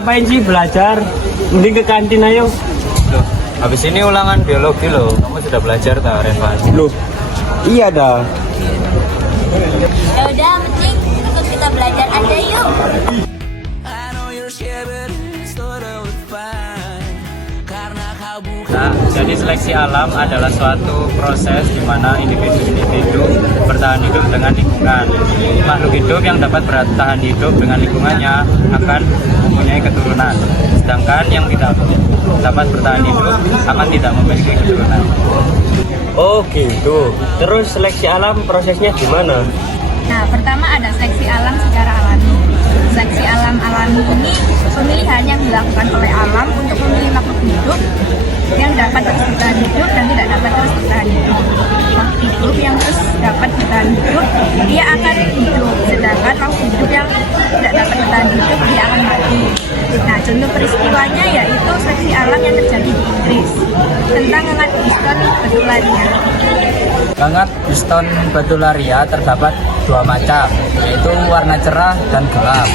ngapain sih belajar? Mending ke kantin ayo. Loh, habis ini ulangan biologi loh. Kamu sudah belajar tak, Revan? Loh, iya dah. Ya udah, penting ikut kita belajar aja yuk. Nah, jadi seleksi alam adalah suatu proses di mana individu-individu bertahan hidup dengan lingkungan. Makhluk hidup yang dapat bertahan hidup dengan lingkungannya akan mempunyai keturunan. Sedangkan yang tidak dapat bertahan hidup akan tidak memiliki keturunan. Oh gitu. Terus seleksi alam prosesnya gimana? Nah, pertama ada seleksi alam secara alami. Seleksi alam alami ini pemilihan yang dilakukan oleh alam untuk memilih makhluk hidup yang dapat terus bertahan hidup dan tidak dapat terus bertahan hidup. Makhluk hidup yang terus dapat bertahan hidup, dia akan hidup. Sedangkan makhluk hidup yang tidak dapat bertahan hidup, dia akan mati. Nah, contoh peristiwanya yaitu seleksi alam yang terjadi di Inggris tentang Gangat Houston Betularia. Gangat Houston Betularia terdapat dua macam, yaitu warna cerah dan gelap.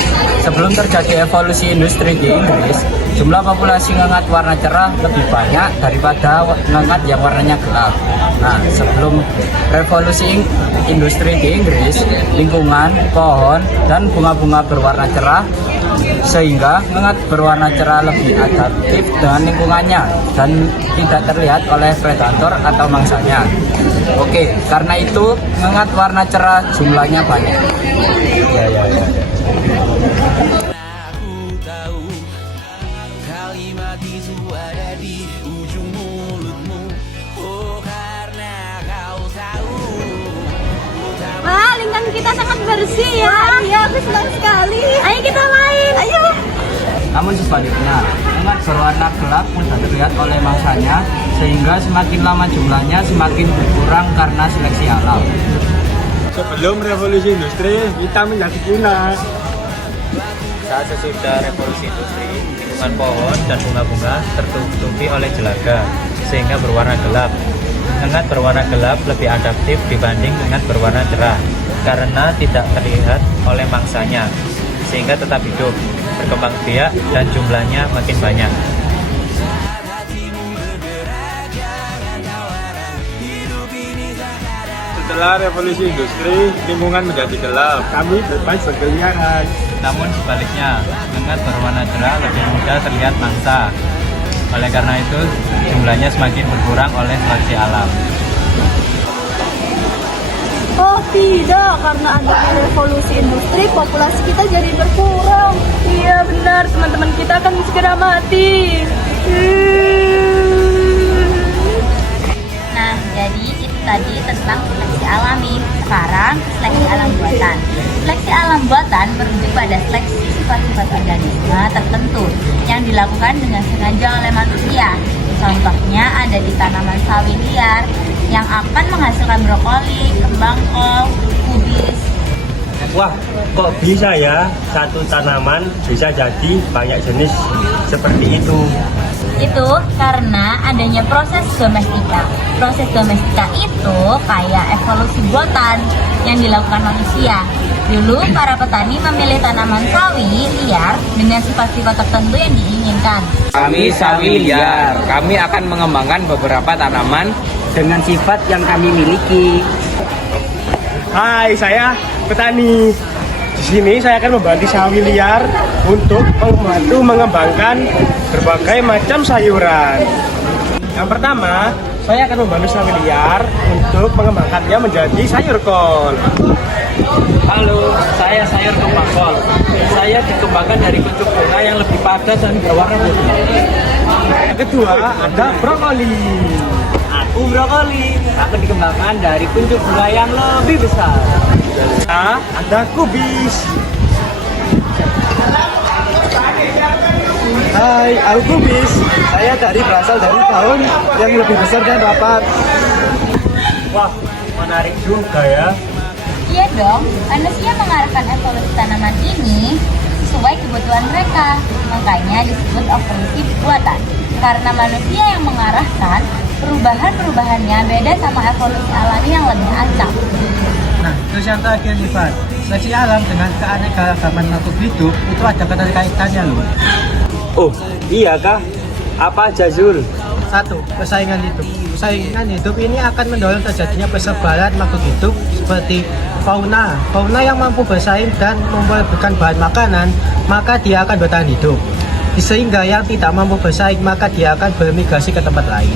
Sebelum terjadi evolusi industri di Inggris, jumlah populasi ngengat warna cerah lebih banyak daripada ngengat yang warnanya gelap. Nah, sebelum revolusi industri di Inggris, lingkungan, pohon, dan bunga-bunga berwarna cerah sehingga ngengat berwarna cerah lebih adaptif dengan lingkungannya dan tidak terlihat oleh predator atau mangsanya. Oke, karena itu ngengat warna cerah jumlahnya banyak. Ya. Wah, lingkungan kita sangat bersih ya. Iya, aku senang sekali. Ayo kita main. Ayo. Namun sebaliknya, ngengat berwarna gelap mudah terlihat oleh mangsanya sehingga semakin lama jumlahnya semakin berkurang karena seleksi alam. Sebelum revolusi industri, kita menjadi punah. Saat sesudah revolusi industri, lingkungan pohon dan bunga-bunga tertutupi oleh jelaga sehingga berwarna gelap. Ngengat berwarna gelap lebih adaptif dibanding ngengat berwarna cerah karena tidak terlihat oleh mangsanya sehingga tetap hidup, berkembang biak dan jumlahnya makin banyak. Setelah revolusi industri, lingkungan menjadi gelap. Kami bebas berkeliaran. Namun sebaliknya, ngengat berwarna cerah lebih mudah terlihat mangsa. Oleh karena itu, jumlahnya semakin berkurang oleh seleksi alam. Oh tidak, karena adanya revolusi industri, populasi kita jadi berkurang. Iya benar, teman-teman kita akan segera mati. Nah, jadi itu tadi tentang seleksi alami. Sekarang seleksi alam buatan. Seleksi alam buatan merujuk pada seleksi sifat-sifat organisme tertentu yang dilakukan dengan sengaja oleh manusia. Contohnya ada di tanaman sawi liar yang akan menghasilkan brokoli, kembang kol, kubis. Wah, kok bisa ya satu tanaman bisa jadi banyak jenis seperti itu? Itu karena adanya proses domestika. Proses domestika itu kayak evolusi buatan yang dilakukan manusia. Dulu para petani memilih tanaman sawi liar dengan sifat-sifat tertentu yang diinginkan. Kami sawi liar. Kami akan mengembangkan beberapa tanaman dengan sifat yang kami miliki. Hai, saya petani. Di sini saya akan membantu sawi liar untuk membantu mengembangkan berbagai macam sayuran. Yang pertama, saya akan membantu sawi liar untuk mengembangkannya menjadi sayur kol. Halo, saya sayur kembang kol. Saya dikembangkan dari kuncup bunga yang lebih padat dan berwarna putih. Yang kedua, ada brokoli. Aku brokoli. Aku dikembangkan dari kuncup bunga yang lebih besar. Nah, ada kubis. Hai, aku kubis. Saya berasal dari daun yang lebih besar dan rapat. Wah, menarik juga ya. Iya dong, manusia mengarahkan evolusi tanaman ini sesuai kebutuhan mereka. Makanya disebut evolusi buatan. Karena manusia yang mengarahkan, perubahan-perubahannya beda sama evolusi alami yang lebih acak. Nah, terus yang terakhir nih, Pak. seleksi alam dengan keanekaragaman makhluk hidup itu ada keterkaitannya loh. Oh, iya kah? Apa aja Zul? 1. Persaingan hidup. Persaingan hidup ini akan mendorong terjadinya persebaran makhluk hidup seperti fauna. Fauna yang mampu bersaing dan memperebutkan bahan makanan, maka dia akan bertahan hidup. Sehingga yang tidak mampu bersaing, maka dia akan bermigrasi ke tempat lain.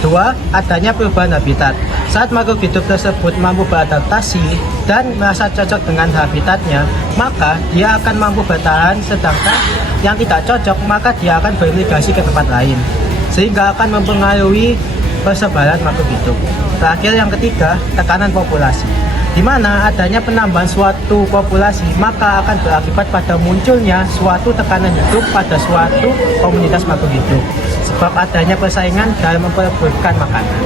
2. Adanya perubahan habitat. Saat makhluk hidup tersebut mampu beradaptasi dan merasa cocok dengan habitatnya, maka dia akan mampu bertahan, sedangkan yang tidak cocok, maka dia akan bermigrasi ke tempat lain, sehingga akan mempengaruhi persebaran makhluk hidup. Terakhir yang ketiga, tekanan populasi. Di mana adanya penambahan suatu populasi, maka akan berakibat pada munculnya suatu tekanan hidup pada suatu komunitas makhluk hidup, sebab adanya persaingan dalam memperebutkan makanan.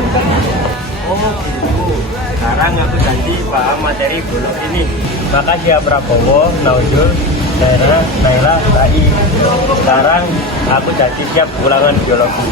Oh gitu. Sekarang aku ganti paham materi blok ini. Makasih ya Prabowo, Naujul, Naila, Tai. Sekarang aku jadi siap ulangan biologi.